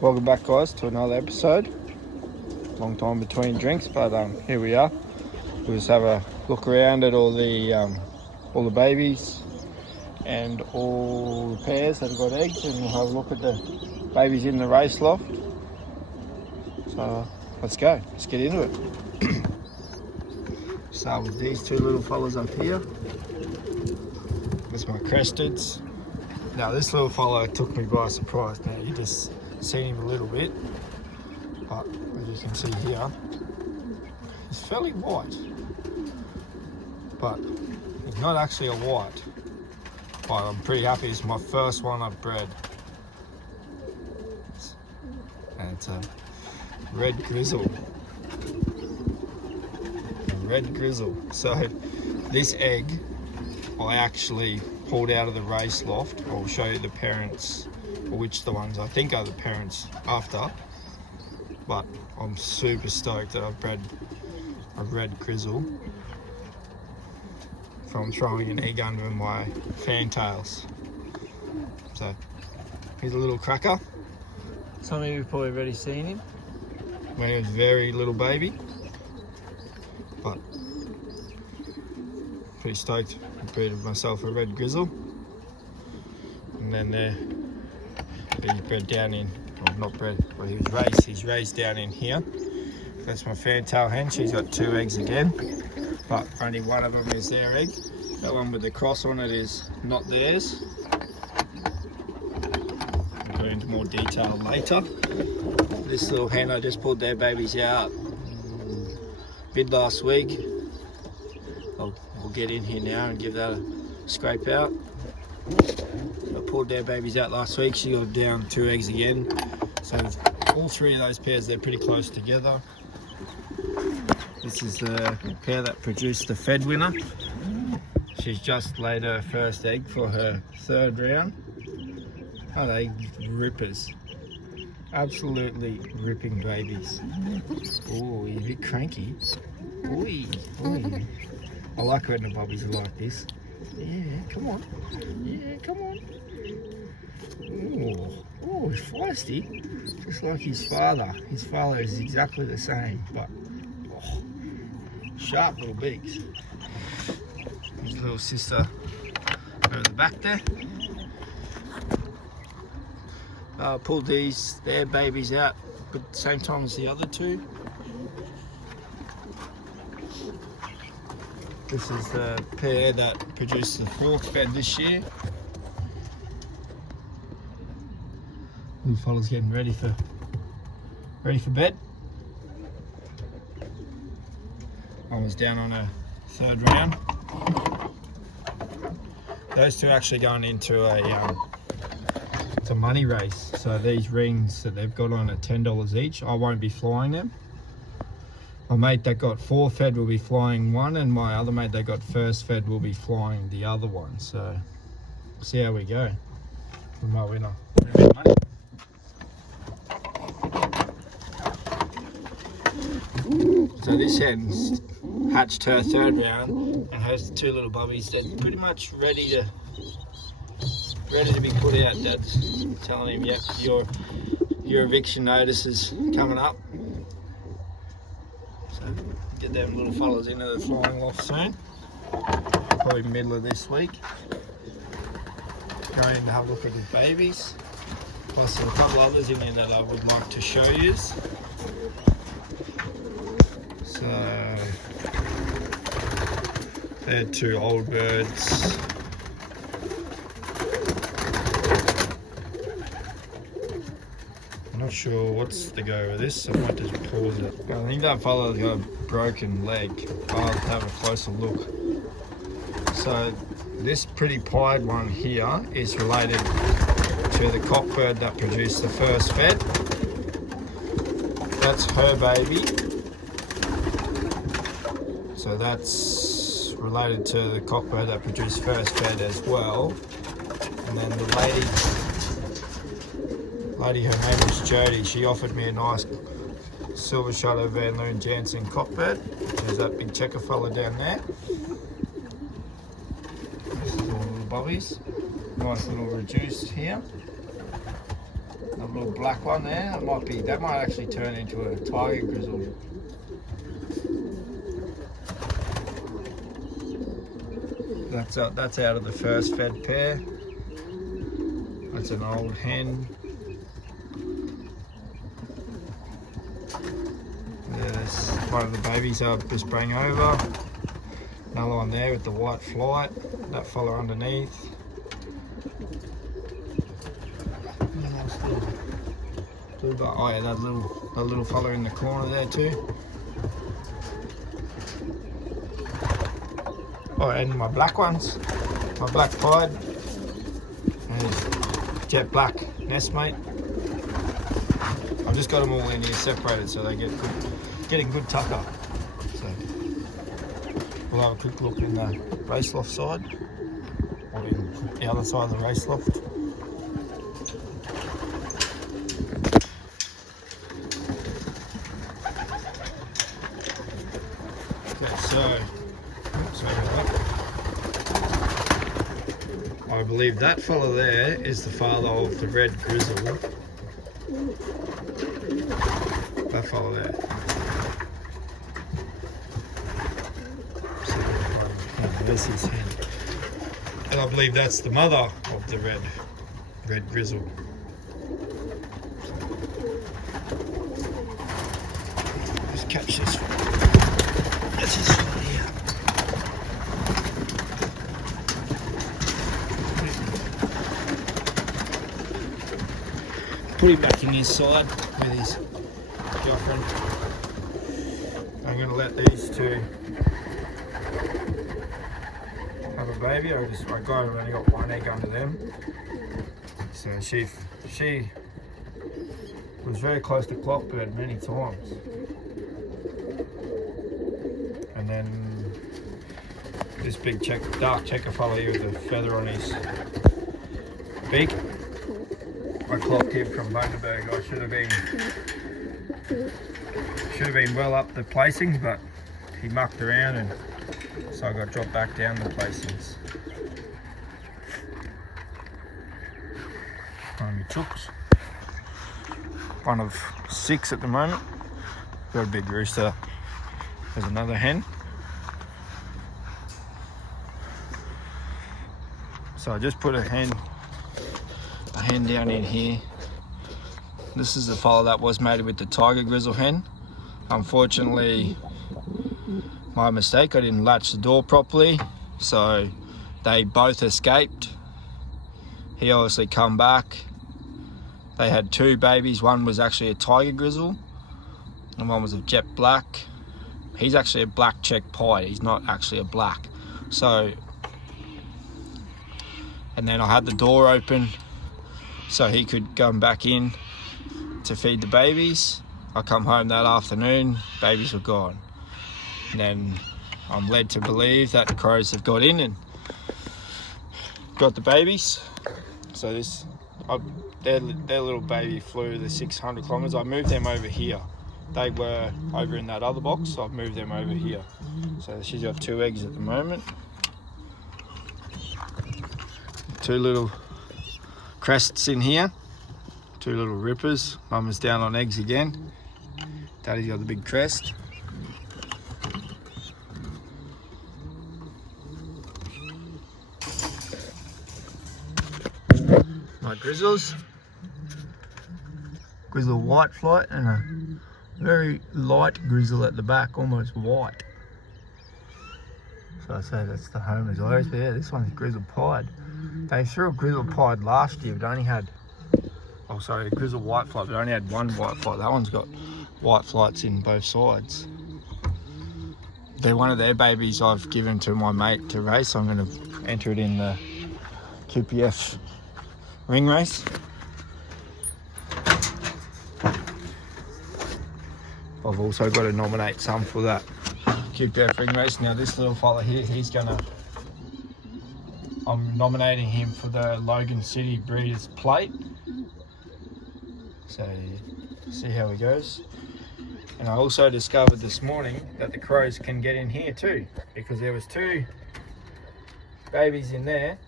Welcome back, guys, to another episode. Long time between drinks, but here we are. We'll just have a look around at all the babies and all the pairs that have got eggs, and we'll have a look at the babies in the race loft. So let's go. Let's get into it. Start with these two little fellas up here. That's my cresteds. Now this little fellow took me by surprise. Now you just seen him a little bit, but as you can see here, he's fairly white, but he's not actually a white. But I'm pretty happy. It's my first one I've bred, and it's a red grizzle. Red grizzle. So this egg I actually pulled out of the race loft. I'll show you the parents, or which the ones I think are the parents after. But I'm super stoked that I've bred a red grizzle from throwing an egg under my fantails. So here's a little cracker. Some of you have probably already seen him when he was a very little baby. But pretty stoked. I bred myself a red grizzle, and then there he's bred down in, well, not bred, but he's raised down in here. That's my fantail hen. She's got 2 eggs again, but only one of them is their egg. That one with the cross on it is not theirs. I'll go into more detail later. This little hen, I just pulled their babies out mid last week. We'll get in here now and give that a scrape out. I pulled their babies out last week. She got down 2 eggs again. So all 3 of those pairs, they're pretty close together. This is the pair that produced the fed winner. She's just laid her first egg for her 3rd round. Oh, they rippers. Absolutely ripping babies. Oh, he's a bit cranky. Oi, oi. I like when the bobbies are like this. Yeah, come on. Yeah, come on. Oh, he's feisty. Just like his father. His father is exactly the same, but sharp little beaks. His little sister over the back there. Pulled their babies out at the same time as the other 2. This is the pair that produced the 4th fed this year. Little fella's getting ready for bed. One was down on a 3rd round. Those 2 are actually going into it's a money race. So these rings that they've got on are $10 each. I won't be flying them. My mate that got 4 fed will be flying one, and my other mate that got 1st fed will be flying the other one. So see how we go. We might win money. So this hen's hatched her 3rd round and has 2 little bubbies. They're pretty much ready to be put out. Dad's telling him, yep, your eviction notice is coming up. So get them little fellas into the flying loft soon. Probably middle of this week. Going to have a look at the babies. Plus there's a couple others in here that I would like to show you. So they're 2 old birds. I'm not sure what's the go with this, so I might just pause it. I think that fella's got a broken leg. I'll have a closer look. So this pretty pied one here is related to the cockbird that produced the 1st fed. That's her baby. So that's related to the cockbird that produced 1st fed as well. And then the lady, her name is Jody. She offered me a nice silver shadow Van Loon Jansen cockbird. There's that big checker fella down there. This is all little bobbies. Nice little reduced here. Have little black one there. That might actually turn into a tiger grizzle. That's out of the first fed pair. That's an old hen. There's one of the babies I've just bring over. Another one there with the white flight. That fella underneath. Oh yeah, that little fella in the corner there too. Oh, and my black ones, my black pied, and jet black nest mate. I've just got them all in here separated so they getting good tuck up. So we'll have a quick look in the race loft side, or in the other side of the race loft. I believe that fella there is the father of the red grizzle. That fella there. So, this is him. And I believe that's the mother of the red grizzle. Just catch this one. That's his fella here. Put him back in his side with his girlfriend. I'm going to let these two have a baby. I've only got one egg under them. So she was very close to clockbird many times. And then this big dark checker fellow here with the feather on his beak, I clocked him from Bundaberg. I should have been well up the placings, but he mucked around, and so I got dropped back down the placings. One of chooks. One of 6 at the moment. Got a big rooster. There's another hen. So I just put a hen down in here. This is the fella that was mated with the tiger grizzle hen. Unfortunately, my mistake, I didn't latch the door properly, so they both escaped. He obviously come back. They had 2 babies. One was actually a tiger grizzle and one was a jet black. He's actually a black check pied. He's not actually a black. So, and then I had the door open so he could come back in to feed the babies. I come home that afternoon, babies were gone. And then I'm led to believe that the crows have got in and got the babies. So their little baby flew the 600 kilometers. I moved them over here. They were over in that other box, so I've moved them over here. So she's got 2 eggs at the moment. 2 little crests in here, 2 little rippers. Mum is down on eggs again. Daddy's got the big crest. My grizzles. Grizzle white flight and a very light grizzle at the back, almost white. So I say that's the home as always, but yeah, this one's grizzle pied. They threw a grizzle pied last year, but only had, a grizzle white flight, but only had 1 white flight. That one's got white flights in both sides. They're one of their babies I've given to my mate to race. I'm going to enter it in the QPF ring race. I've also got to nominate some for that QPF ring race. Now this little fella here, I'm nominating him for the Logan City Breeders' Plate. So see how he goes. And I also discovered this morning that the crows can get in here too, because there was 2 babies in there.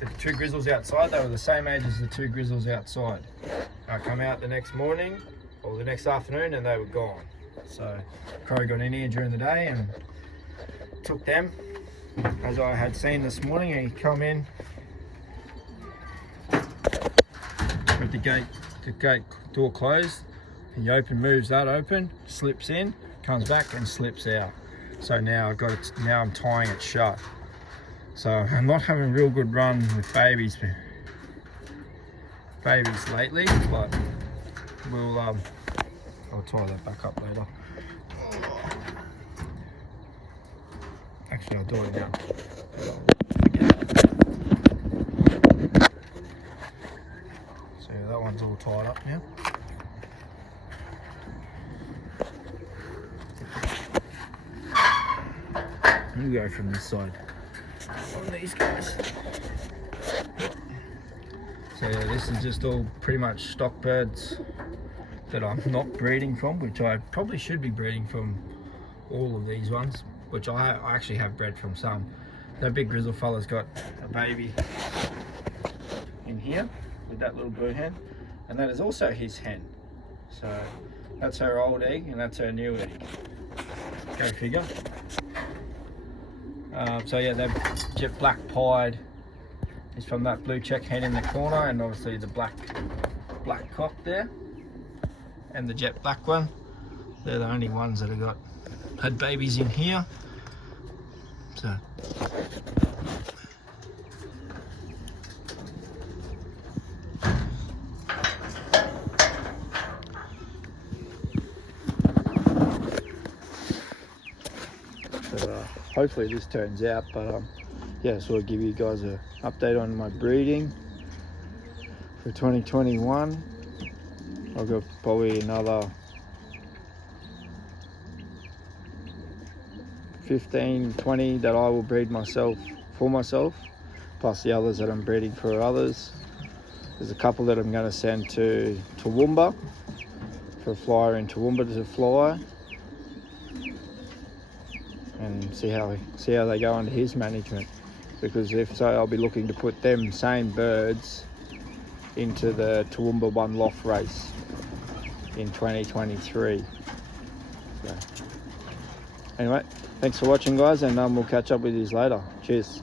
the two grizzles outside. They were the same age as the two grizzles outside. I come out the next morning or the next afternoon and they were gone. So Crow got in here during the day and took them, as I had seen this morning. He come in with the gate door closed. He moves that open, slips in, comes back and slips out. So now now I'm tying it shut. So I'm not having a real good run with babies lately, but we'll I'll tie that back up later. Actually, I'll do it now. So that one's all tied up now. You go from this side on these guys. So yeah, this is just all pretty much stock birds that I'm not breeding from, which I probably should be breeding from all of these ones, which I actually have bred from some. That big grizzle fella's got a baby in here with that little blue hen, and that is also his hen. So that's her old egg and that's her new egg. Go figure. So yeah, that jet black pied is from that blue check hen in the corner, and obviously the black cock there, and the jet black one. They're the only ones that have had babies in here. So hopefully this turns out, but yeah, so I'll give you guys an update on my breeding for 2021. I've got probably another 15, 20 that I will breed for myself, plus the others that I'm breeding for others. There's a couple that I'm going to send to Toowoomba for a flyer in Toowoomba to fly, and see how they go under his management, because if so, I'll be looking to put them same birds into the Toowoomba 1 Loft race in 2023. So, anyway, thanks for watching guys, and we'll catch up with you later. Cheers.